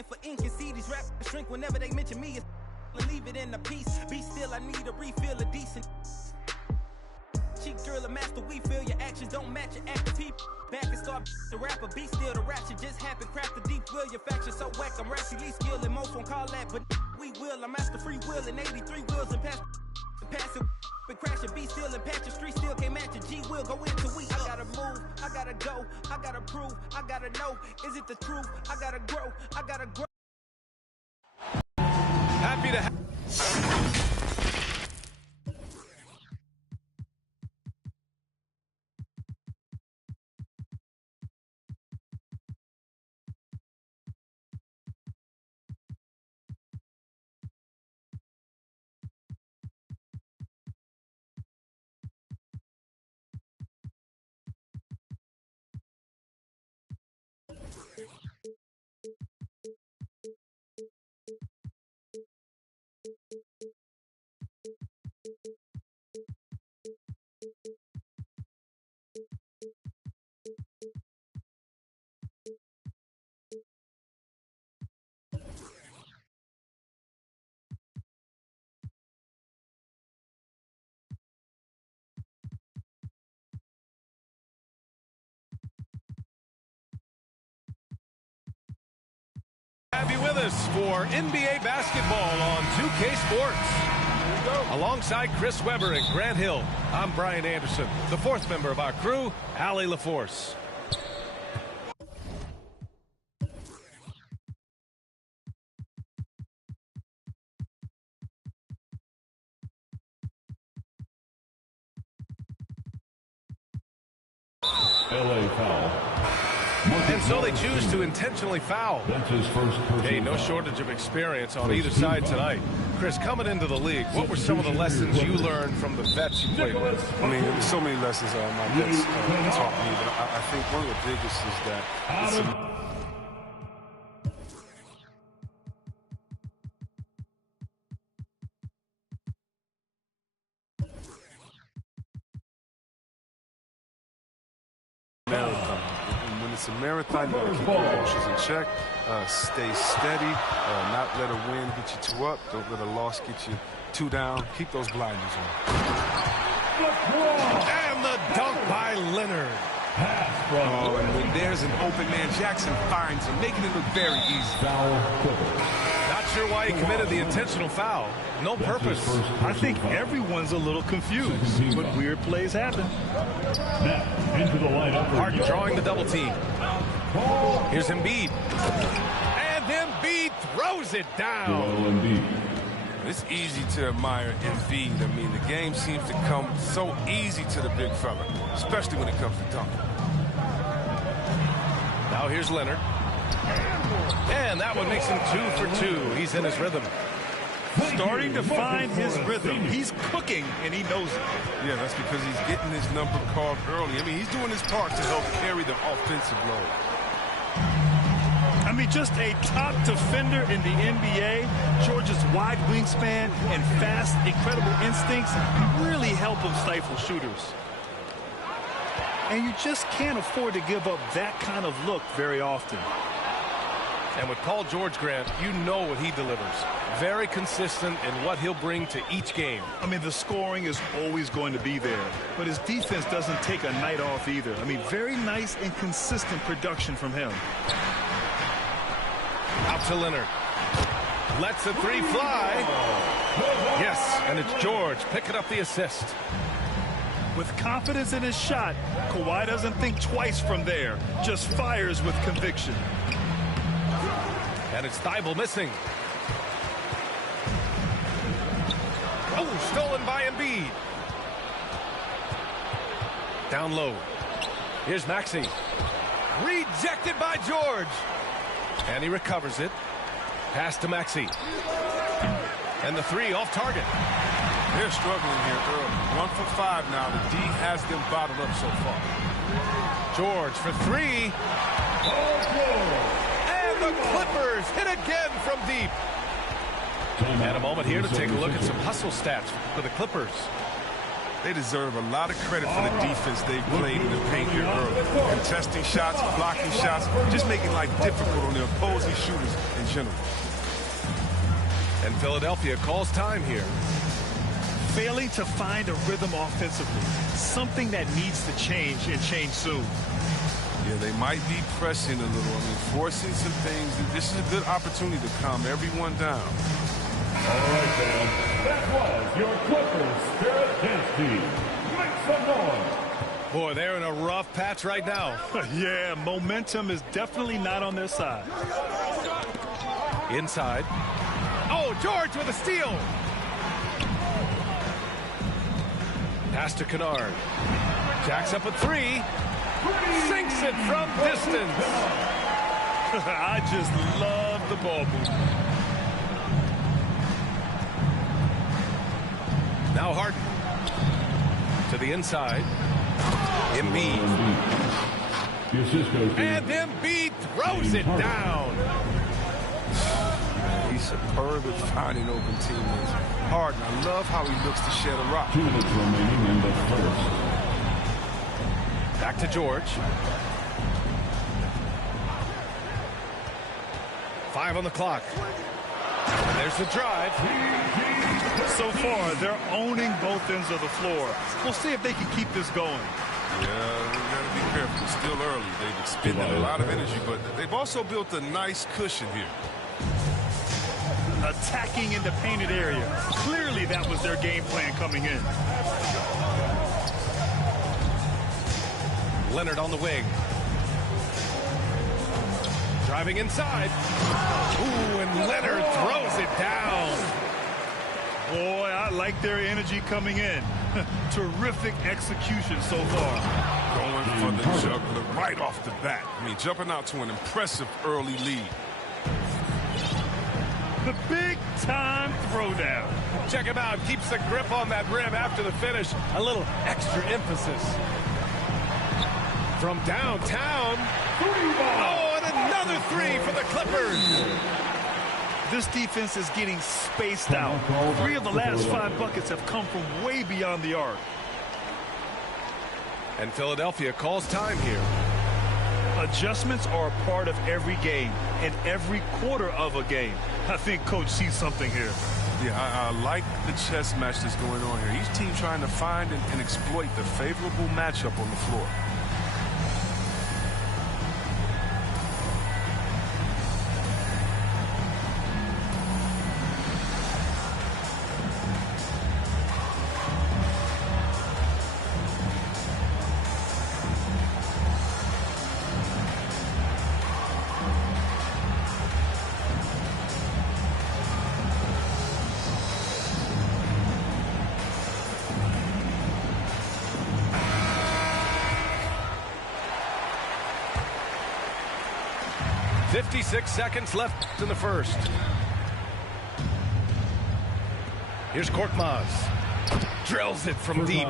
pen for ink and see these rappers shrink whenever they mention me. Leave it in a piece. Be still, I need a refill of decent. Cheap drill, a master, we feel your actions don't match your active people. Back and start the rapper, be still, the ratchet just happened. Craft the deep will, your faction so whack. I'm rapidly skilled and most won't call that, but we will. I'm master free will and 83 wheels and pass it. Been crashing, be still and patch your street still can't match your G will go into we. I gotta move, I gotta go, I gotta prove, I gotta know, is it the truth? I gotta grow, I gotta grow. Happy to have. Have you with us for NBA basketball on 2K Sports. Alongside Chris Webber and Grant Hill, I'm Brian Anderson, the fourth member of our crew, Allie LaForce. LA foul. And so they choose to intentionally foul. That's his first personal Hey, no shortage of experience on either side tonight. Chris, coming into the league, what were some of the lessons you learned from the vets you played with? I mean, there's so many lessons my vets taught me, but I think one of the biggest is that marathon. And when it's a marathon, you gotta keep your emotions in check, stay steady, not let a win get you two up, don't let a loss get you two down, keep those blinders on. And the dunk by Leonard. Oh, and when there's an open man, Jackson finds him, making it look very easy. Not sure why he committed the intentional foul. No purpose. I think everyone's a little confused, but weird plays happen. into the lineup. Harden drawing the double team. Here's Embiid. And Embiid throws it down. It's easy to admire Embiid. I mean, the game seems to come so easy to the big fella, especially when it comes to dunking. Now here's Leonard. And that one makes him 2 for 2. He's in his rhythm. Starting to find his rhythm. He's cooking, and he knows it. Yeah, that's because he's getting his number called early. I mean, he's doing his part to help carry the offensive load. I mean, just a top defender in the NBA. George's wide wingspan and fast, incredible instincts really help him stifle shooters. And you just can't afford to give up that kind of look very often. And with Paul George, Grant, you know what he delivers. Very consistent in what he'll bring to each game. I mean, the scoring is always going to be there, but his defense doesn't take a night off either. I mean, very nice and consistent production from him. Out to Leonard. Lets the three fly. Yes, and it's George picking up the assist. With confidence in his shot, Kawhi doesn't think twice from there. Just fires with conviction. And it's Thibault missing. Oh, stolen by Embiid. Down low. Here's Maxey. Rejected by George. And he recovers it. Pass to Maxey. And the three off target. They're struggling here early. 1 for 5 now. The D has them bottled up so far. George for three. And the Clippers hit again from deep. And a moment here to take a look at some hustle stats for the Clippers. They deserve a lot of credit for the defense they've played in the paint here early. Contesting shots, blocking shots, just making life difficult on the opposing shooters in general. And Philadelphia calls time here. Failing to find a rhythm offensively, something that needs to change and change soon. Yeah, they might be pressing a little. I mean, forcing some things. This is a good opportunity to calm everyone down. All right, fans. That was your Clippers Spirit Dance Team. Make some noise. Boy, they're in a rough patch right now. Yeah, momentum is definitely not on their side. Inside. Oh, George with a steal. Pass to Kennard. Jacks up a three. Sinks it from distance. I just love the ball movement. Now Harden. To the inside. Embiid. And Embiid throws it down. He's superb at finding open teammates. Harden, I love how he looks to shed a rock. 2 minutes remaining in the first. Back to George. 5 on the clock. And there's the drive. So far, they're owning both ends of the floor. We'll see if they can keep this going. Yeah, we got to be careful. It's still early. They've expended a lot of energy, but they've also built a nice cushion here. Attacking in the painted area. Clearly, that was their game plan coming in. Leonard on the wing. Driving inside. Ooh, and Leonard throws it down. Boy, I like their energy coming in. Terrific execution so far. Going for the juggler right off the bat. I mean, jumping out to an impressive early lead. The big-time throwdown. Check him out. Keeps the grip on that rim after the finish. A little extra emphasis. From downtown. Oh, and another three for the Clippers. This defense is getting spaced out. 3 of the last 5 buckets have come from way beyond the arc. And Philadelphia calls time here. Adjustments are a part of every game and every quarter of a game. I think Coach sees something here. Yeah, I like the chess match that's going on here. Each team trying to find and exploit the favorable matchup on the floor. .56 seconds left in the first. Here's Korkmaz. Drills it from deep.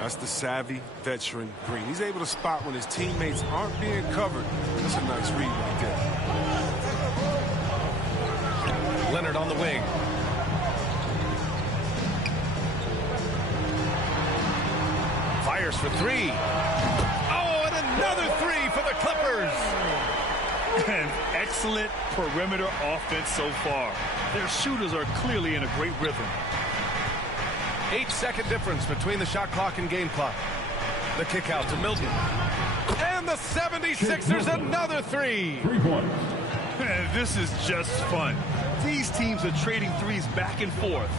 That's the savvy veteran Green. He's able to spot when his teammates aren't being covered. That's a nice read right there. Leonard on the wing. Fires for 3. Oh, and another 3 for the Clippers. An excellent perimeter offense so far. Their shooters are clearly in a great rhythm. 8-second difference between the shot clock and game clock. The kick out to Milton. And the 76ers another 3. 3 points. And this is just fun. These teams are trading threes back and forth.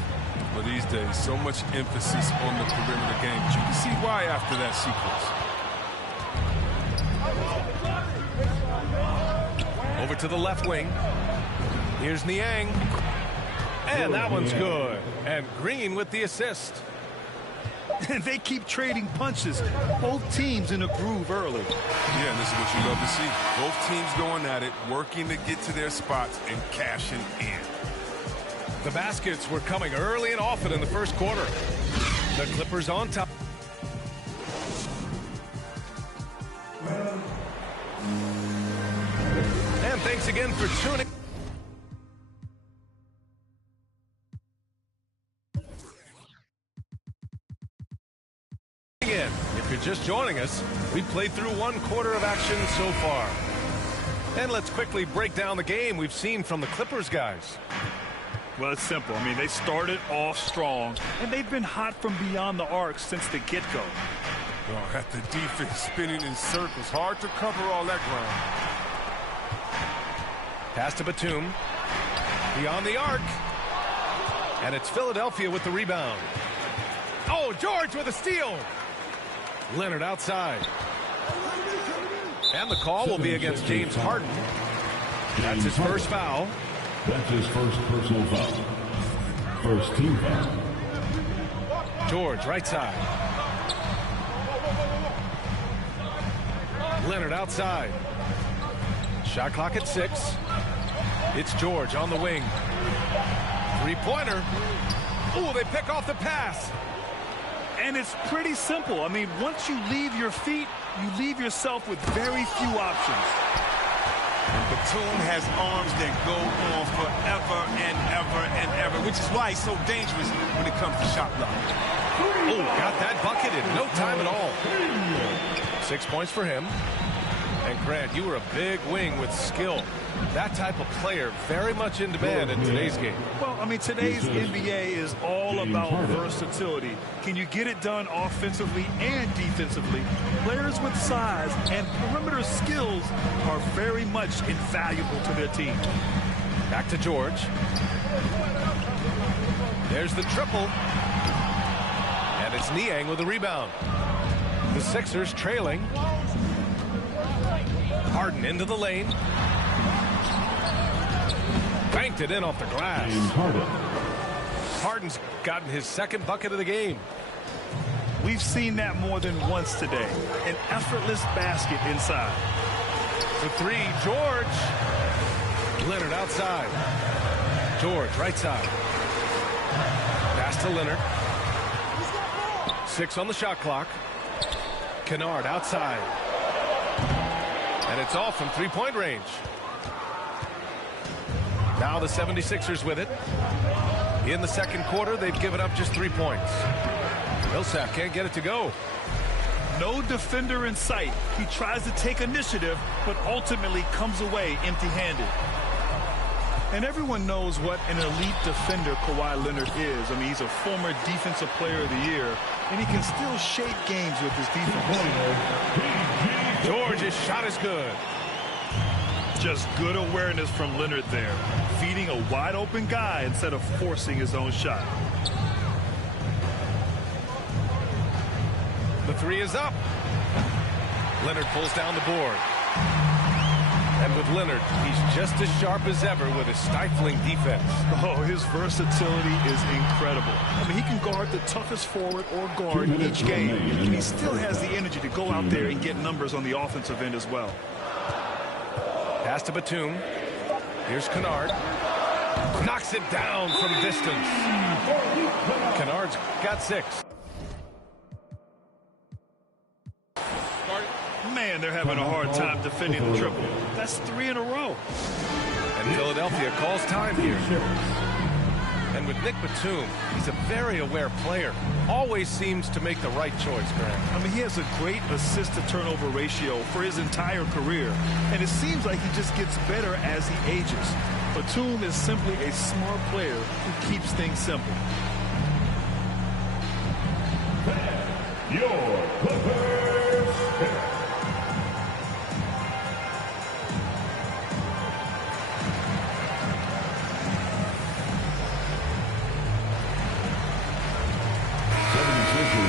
But these days, so much emphasis on the perimeter game. But you can see why after that sequence. Over to the left wing. Here's Niang. And that one's good. And Green with the assist. And they keep trading punches. Both teams in a groove early. Yeah, and this is what you love to see. Both teams going at it, working to get to their spots and cashing in. The baskets were coming early and often in the first quarter. The Clippers on top. And thanks again for tuning. just joining us, we've played through 1 quarter of action so far. And let's quickly break down the game we've seen from the Clippers guys. Well, it's simple. I mean, they started off strong, and they've been hot from beyond the arc since the get-go. Oh, got the defense spinning in circles. Hard to cover all that ground. Pass to Batum. Beyond the arc. And it's Philadelphia with the rebound. Oh, George with a steal. Leonard outside. And the call will be against James Harden. That's his first foul. That's his first personal foul. First team foul. George, right side. Leonard outside. Shot clock at 6. It's George on the wing. Three-pointer. Ooh, they pick off the pass. And it's pretty simple. I mean, once you leave your feet, you leave yourself with very few options. Batum has arms that go on forever and ever and ever, which is why he's so dangerous when it comes to shot block. Oh, got that bucket in no time at all. 6 points for him. And Grant, you were a big wing with skill. That type of player very much in demand in today's game. Well, I mean, today's NBA is all about versatility. Can you get it done offensively and defensively? Players with size and perimeter skills are very much invaluable to their team. Back to George. There's the triple. And it's Niang with the rebound. The Sixers trailing. Harden into the lane. Banked it in off the glass. Harden's gotten his second bucket of the game. We've seen that more than once today. An effortless basket inside. The 3, George. Leonard outside. George, right side. Pass to Leonard. 6 on the shot clock. Kennard outside. And it's off from 3-point range. Now the 76ers with it. In the second quarter, they've given up just 3 points. Millsap can't get it to go. No defender in sight. He tries to take initiative, but ultimately comes away empty-handed. And everyone knows what an elite defender Kawhi Leonard is. I mean, he's a former Defensive Player of the Year, and he can still shape games with his defense. George's shot is good. Just good awareness from Leonard there, feeding a wide-open guy instead of forcing his own shot. The 3 is up. Leonard pulls down the board. And with Leonard, he's just as sharp as ever with his stifling defense. Oh, his versatility is incredible. I mean, he can guard the toughest forward or guard each game, and he still has the energy to go out there and get numbers on the offensive end as well. Pass to Batum. Here's Kennard. Knocks it down from distance. Kennard's got 6. Man, they're having a hard time defending the triple. That's 3 in a row. And Philadelphia calls time here. And with Nick Batum, he's a very aware player. Always seems to make the right choice, Grant. I mean, he has a great assist-to-turnover ratio for his entire career. And it seems like he just gets better as he ages. Batum is simply a smart player who keeps things simple. Your Clippers pick.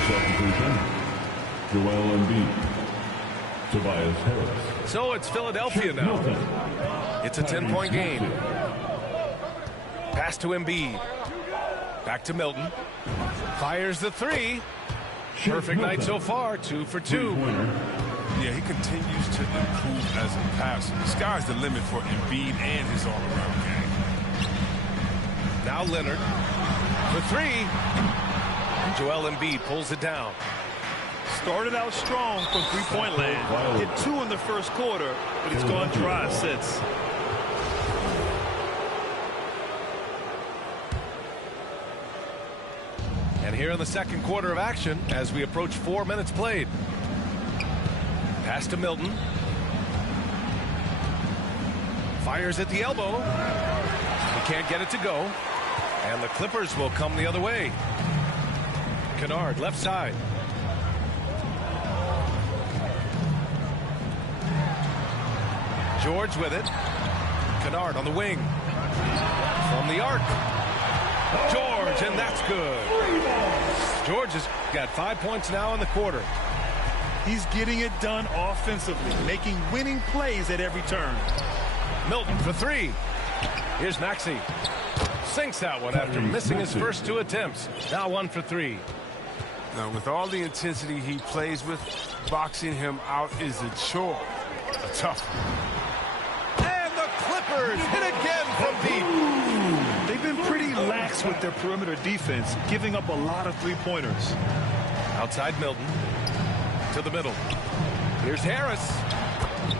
Substitution, Joel Embiid, Tobias Harris. So it's Philadelphia now. It's a 10-point game. Pass to Embiid. Back to Milton. Fires the 3. Perfect night so far, 2 for 2. Yeah, he continues to improve as a passer. The sky's the limit for Embiid and his all-around game. Now Leonard. The 3. Joel Embiid pulls it down. Started out strong from three-point land. Hit 2 in the first quarter, but it's gone dry since. And here in the second quarter of action, as we approach 4 minutes played. Pass to Milton. Fires at the elbow. He can't get it to go. And the Clippers will come the other way. Kennard, left side. George with it. Kennard on the wing. From the arc. George, and that's good. George has got 5 points now in the quarter. He's getting it done offensively, making winning plays at every turn. Milton for three. Here's Maxey. Sinks that one after missing his first 2 attempts. Now 1 for 3. Now, with all the intensity he plays with, boxing him out is a chore. A tough one. And the Clippers hit again from deep. They've been pretty lax with their perimeter defense, giving up a lot of three-pointers. Outside Milton. To the middle. Here's Harris.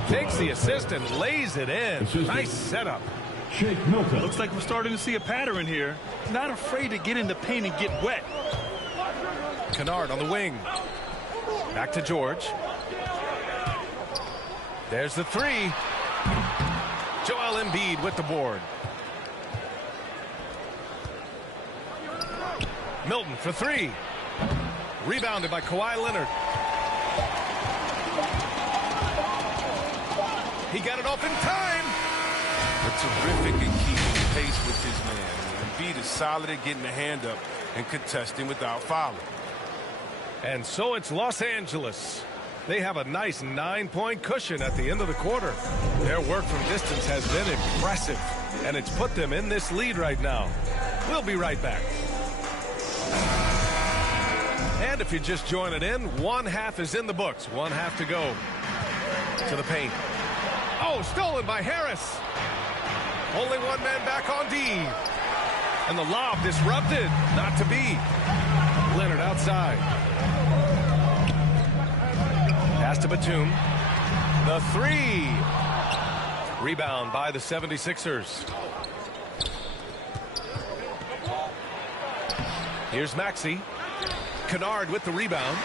Takes the assist and lays it in. Nice setup. Shake Milton. Looks like we're starting to see a pattern here. Not afraid to get in the paint and get wet. Kennard on the wing. Back to George. There's the three. Joel Embiid with the board. Milton for three. Rebounded by Kawhi Leonard. He got it off in time. But terrific at keeping pace with his man. Embiid is solid at getting the hand up and contesting without fouling. And so it's Los Angeles. They have a nice 9-point cushion at the end of the quarter. Their work from distance has been impressive, and it's put them in this lead right now. We'll be right back. And if you're just joining in, 1 half is in the books. 1 half to go. To the paint. Oh, stolen by Harris. Only one man back on D. And the lob disrupted. Not to be. Leonard outside. Pass to Batum. The three. Rebound by the 76ers. Here's Maxey. Kennard with the rebound.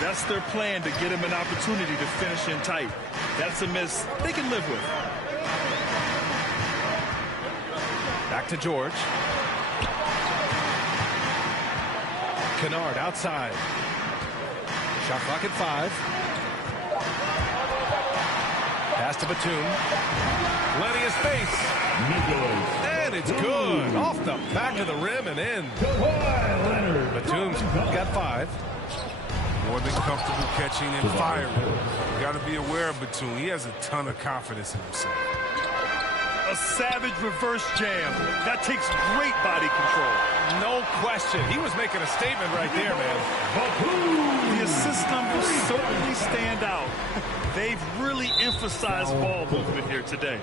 That's their plan, to get him an opportunity to finish in tight. That's a miss they can live with. Back to George. Kennard outside. Shot clock at 5. Pass to Batum. Plenty of space. And it's good. Off the back of the rim and in. Batum's got 5. More than comfortable catching and firing. You got to be aware of Batum. He has a ton of confidence in himself. A savage reverse jam. That takes great body control. No question. He was making a statement right there, man. The assist numbers certainly stand out. They've really emphasized ball movement here today.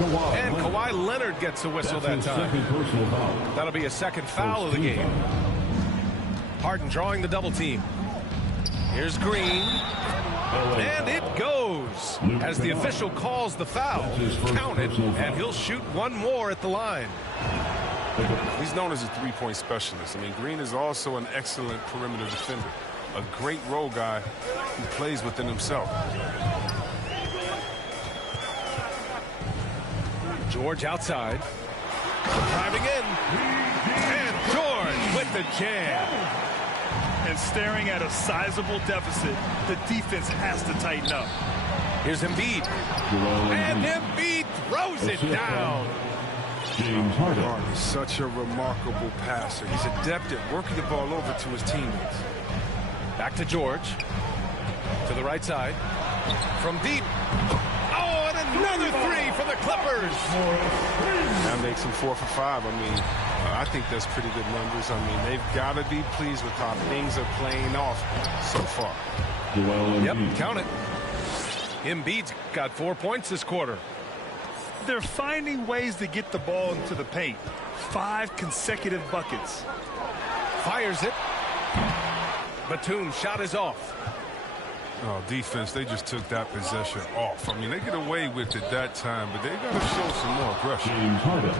And Kawhi Leonard gets the whistle that time. That'll be a second foul of the game. Harden drawing the double team. Here's Green. And it goes as the official calls the foul. Count it, and he'll shoot one more at the line. He's known as a three-point specialist. I mean, Green is also an excellent perimeter defender. A great role guy who plays within himself. George outside. Driving in. And George with the jam. And staring at a sizable deficit, the defense has to tighten up. Here's Embiid. And Embiid throws it down. James Harden. He's such a remarkable passer. He's adept at working the ball over to his teammates. Back to George. To the right side. From deep. Oh, and another three for the Clippers. That makes him 4 for 5. I mean, I think that's pretty good numbers. I mean, they've got to be pleased with how things are playing off so far. Yep, count it. Embiid's got 4 points this quarter. They're finding ways to get the ball into the paint. 5 consecutive buckets. Fires it. Batum's shot is off. Oh, defense, they just took that possession off. I mean, they get away with it that time, but they got to show some more aggression. James Harden.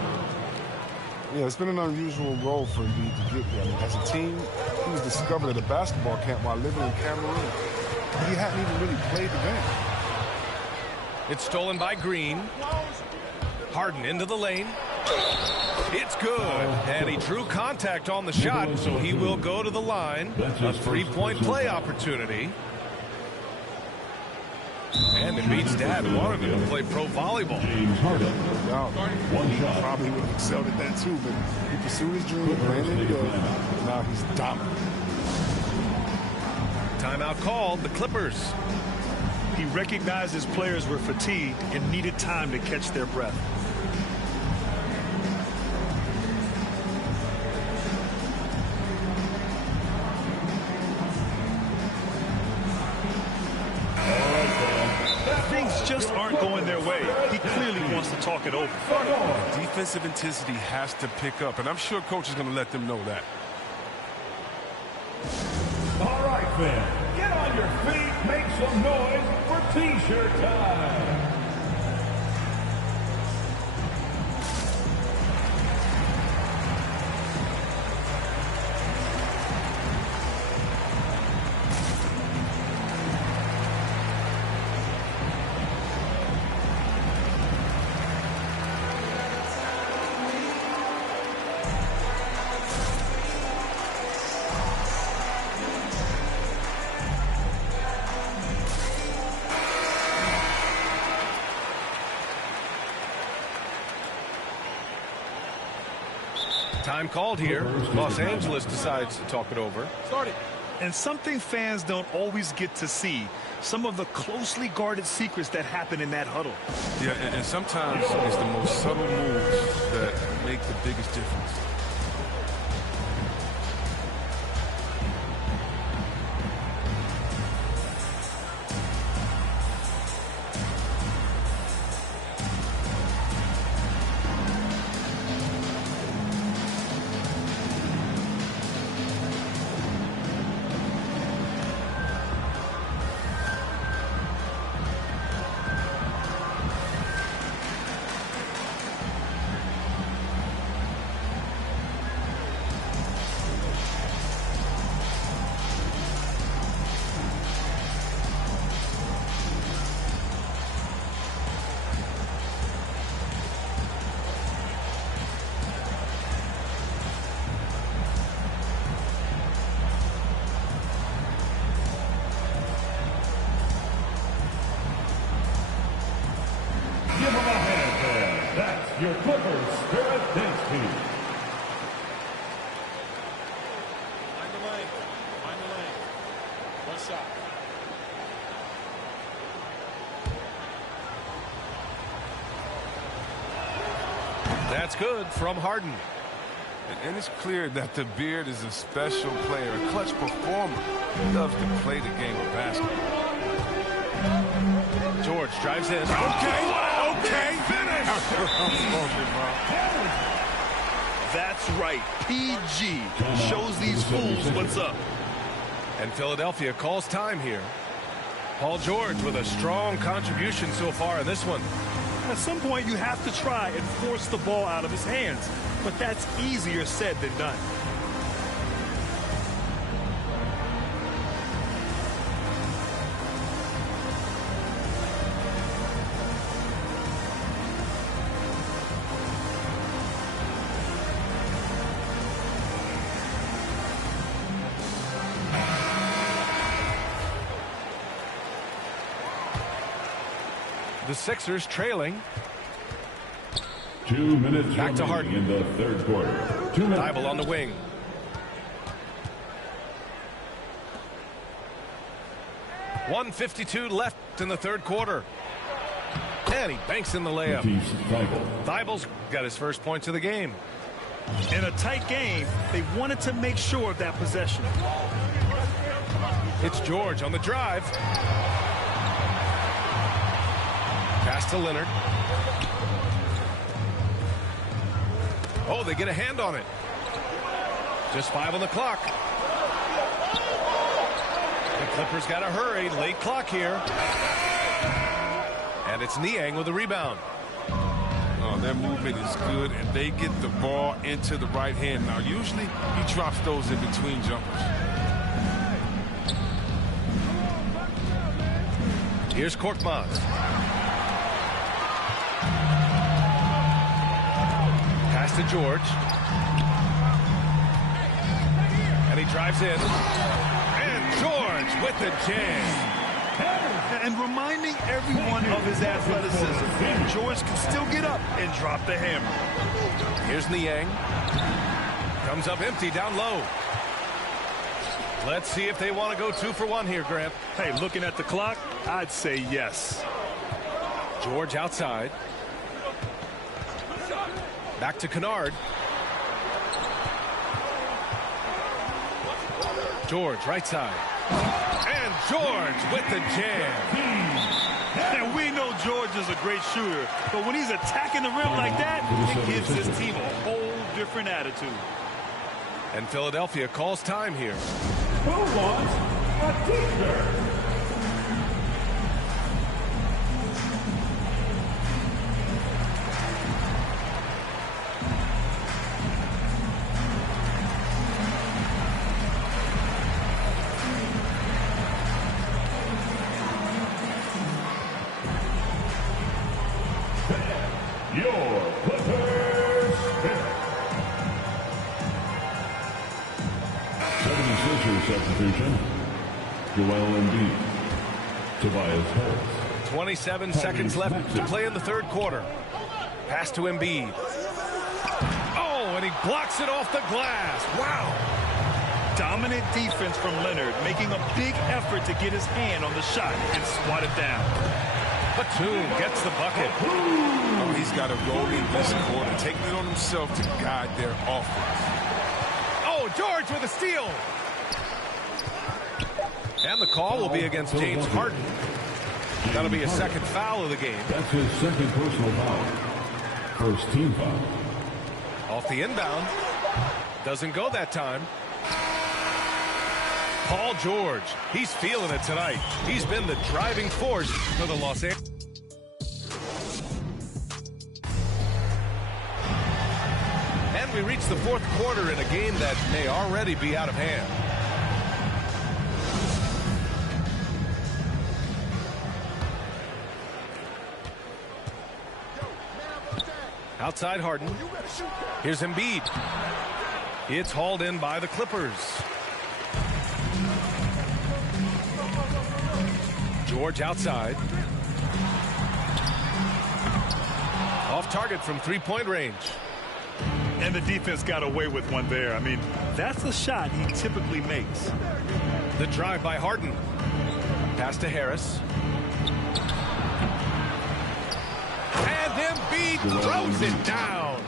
Yeah, it's been an unusual role for Embiid to get there. I mean, as a team, he was discovered at a basketball camp while living in Cameroon. he hadn't even really played the game. It's stolen by Green. Harden into the lane. It's good. And he drew contact on the shot, so he will go to the line. A three-point play opportunity. And it beats Dad, who wanted him to play pro volleyball. He probably would have excelled at that too, but he pursued his dream, ran in the game. Now he's dominant. Timeout called, the Clippers. He recognized his players were fatigued and needed time to catch their breath. Just aren't going their way. He clearly wants to talk it over. Defensive intensity has to pick up, and I'm sure coach is going to let them know that. All right, fans, get on your feet, make some noise for T-shirt time. Time called here. Los Angeles decides to talk it over. And something fans don't always get to see, some of the closely guarded secrets that happen in that huddle. Yeah, and sometimes it's the most subtle moves that make the biggest difference. Your Clippers Spirit Dance Team. Find the lane. Find the lane. One shot. That's good from Harden. And it's clear that the Beard is a special player, a clutch performer. He loves to play the game of basketball. George drives in. Okay, finish! That's right. PG shows these fools what's up. And Philadelphia calls time here. Paul George with a strong contribution so far in this one. At some point, you have to try and force the ball out of his hands. But that's easier said than done. The Sixers trailing. 2 minutes back to Harden in the third quarter. 2 minutes. Thibault on the wing. .152 left in the third quarter. And he banks in the layup. Thibault's got his first points of the game. In a tight game, they wanted to make sure of that possession. It's George on the drive. Pass to Leonard. Oh, they get a hand on it. Just 5 on the clock. The Clippers got to hurry. Late clock here. And it's Niang with the rebound. Oh, their movement is good, and they get the ball into the right hand. Now, usually he drops those in between jumpers. Here's Korkmaz. Pass to George. And he drives in. And George with the jam. And reminding everyone of his athleticism, George can still get up and drop the hammer. Here's Niang. Comes up empty down low. Let's see if they want to go 2 for 1 here, Grant. Hey, looking at the clock, I'd say yes. George outside. Back to Kennard. George right side. And George with the jam. And we know George is a great shooter, but when he's attacking the rim like that, it gives his team a whole different attitude. And Philadelphia calls time here. Who wants a t-shirt? Your Clippers pick. 76ers substitution. Joel Embiid. Tobias Harris. 27 seconds left to play in the third quarter. Pass to Embiid. Oh, and he blocks it off the glass. Wow. Dominant defense from Leonard, making a big effort to get his hand on the shot and swat it down. Batum gets the bucket. Oh, he's got a role in this quarter, taking it on himself to guide their offense. Oh, George with a steal. And the call will be against James Harden. That'll be a second foul of the game. That's his second personal foul. First team foul. Off the inbound. Doesn't go that time. Paul George, he's feeling it tonight. He's been the driving force for the Los Angeles. And we reach the fourth quarter in a game that may already be out of hand. Outside Harden. Here's Embiid. It's hauled in by the Clippers. George outside. Off target from three-point range. And the defense got away with one there. I mean, that's a shot he typically makes. The drive by Harden. Pass to Harris. And Embiid throws it down.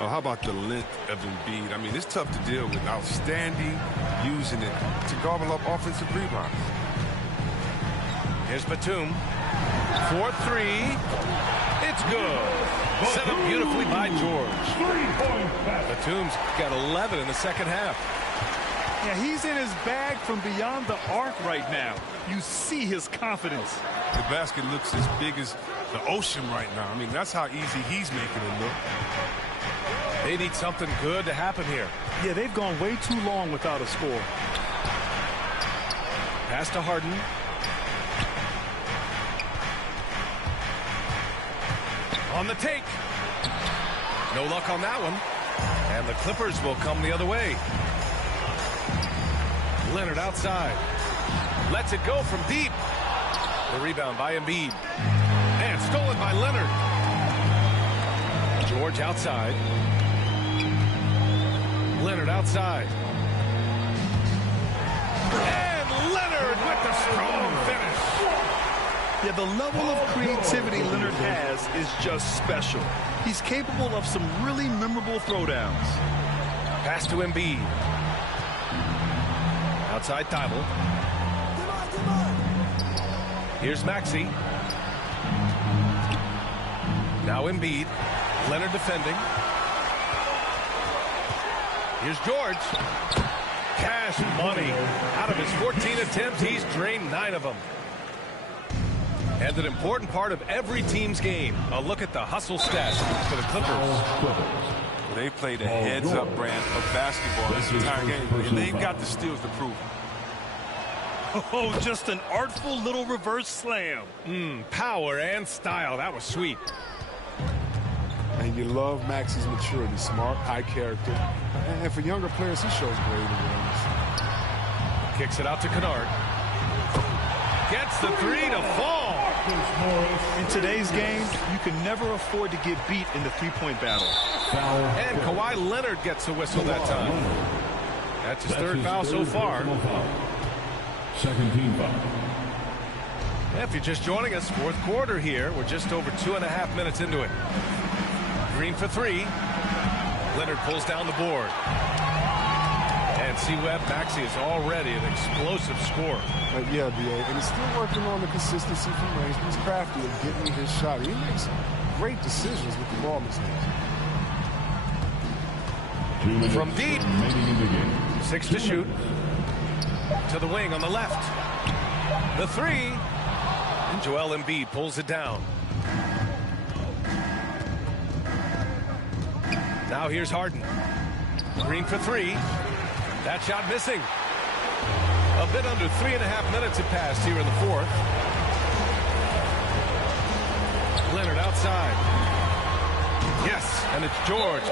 Oh, how about the length of Embiid? I mean, it's tough to deal with. Outstanding, using it to gobble up offensive rebounds. Here's Batum. 4-3. It's good. Set up beautifully by George. Batum's got 11 in the second half. Yeah, he's in his bag from beyond the arc right now. You see his confidence. The basket looks as big as the ocean right now. I mean, that's how easy he's making it look. They need something good to happen here. Yeah, they've gone way too long without a score. Pass to Harden. On the take. No luck on that one. And the Clippers will come the other way. Leonard outside. Lets it go from deep. The rebound by Embiid. And stolen by Leonard. George outside. Leonard outside. And Leonard with the strong finish. Yeah, the level of creativity Leonard has is just special. He's capable of some really memorable throwdowns. Pass to Embiid. Outside Thibault. Here's Maxey. Now Embiid. Leonard defending. Here's George. Cash money. Out of his 14 attempts, he's drained 9 of them. And an important part of every team's game. A look at the hustle stats for the Clippers. They played a heads-up brand of basketball this entire game, and they've got the steals to prove. Oh, just an artful little reverse slam. Power and style. That was sweet. And you love Maxey's maturity, smart, high character. And for younger players, he shows great awareness. Kicks it out to Kennard. Gets the three to fall. In today's game, you can never afford to get beat in the three-point battle. And Kawhi Leonard gets the whistle that time. That's his third foul so far. Second team foul. If you're just joining us, fourth quarter here. We're just over 2.5 minutes into it. Green for three. Leonard pulls down the board. And C-Web, Maxey is already an explosive scorer. Yeah, B.A., and he's still working on the consistency from range. He's crafty at getting his shot. He makes great decisions with the ball in his hands. From deep, 6 to shoot. To the wing on the left. The three. And Joel Embiid pulls it down. Now here's Harden. Green for three. That shot missing. A bit under 3.5 minutes have passed here in the fourth. Leonard outside. Yes, and it's George.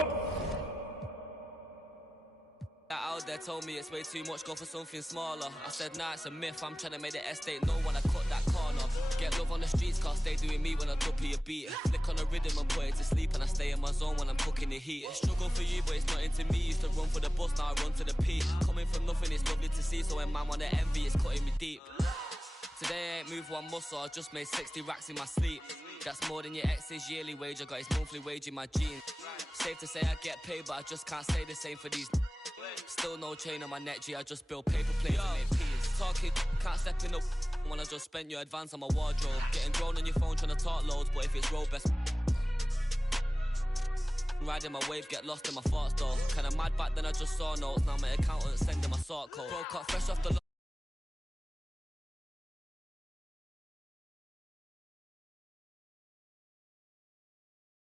Out there told me it's way too much, go for something smaller. I said nah, it's a myth, I'm trying to make the estate know when I cut that corner. Get love on the streets, cause they doing me when I duppy a beat. Flick on the rhythm and put it to sleep, and I stay in my zone when I'm cooking the heat. Struggle for you, but it's not into me. Used to run for the bus, now I run to the P. Coming from nothing, it's lovely to see, so when man wanna envy, it's cutting me deep. Today I ain't moved one muscle, I just made 60 racks in my sleep. That's more than your ex's yearly wage, I got his monthly wage in my jeans. Safe to say I get paid, but I just can't say the same for these. Still no chain on my neck, G, I just build paper plates and make peas. Talking, can't step in up when I just spent your advance on my wardrobe. Getting grown on your phone trying to talk loads, but if it's road best. Riding my wave, get lost in my thoughts though. Kinda mad back then I just saw notes, now my accountant sending my sort code. Broke up fresh off the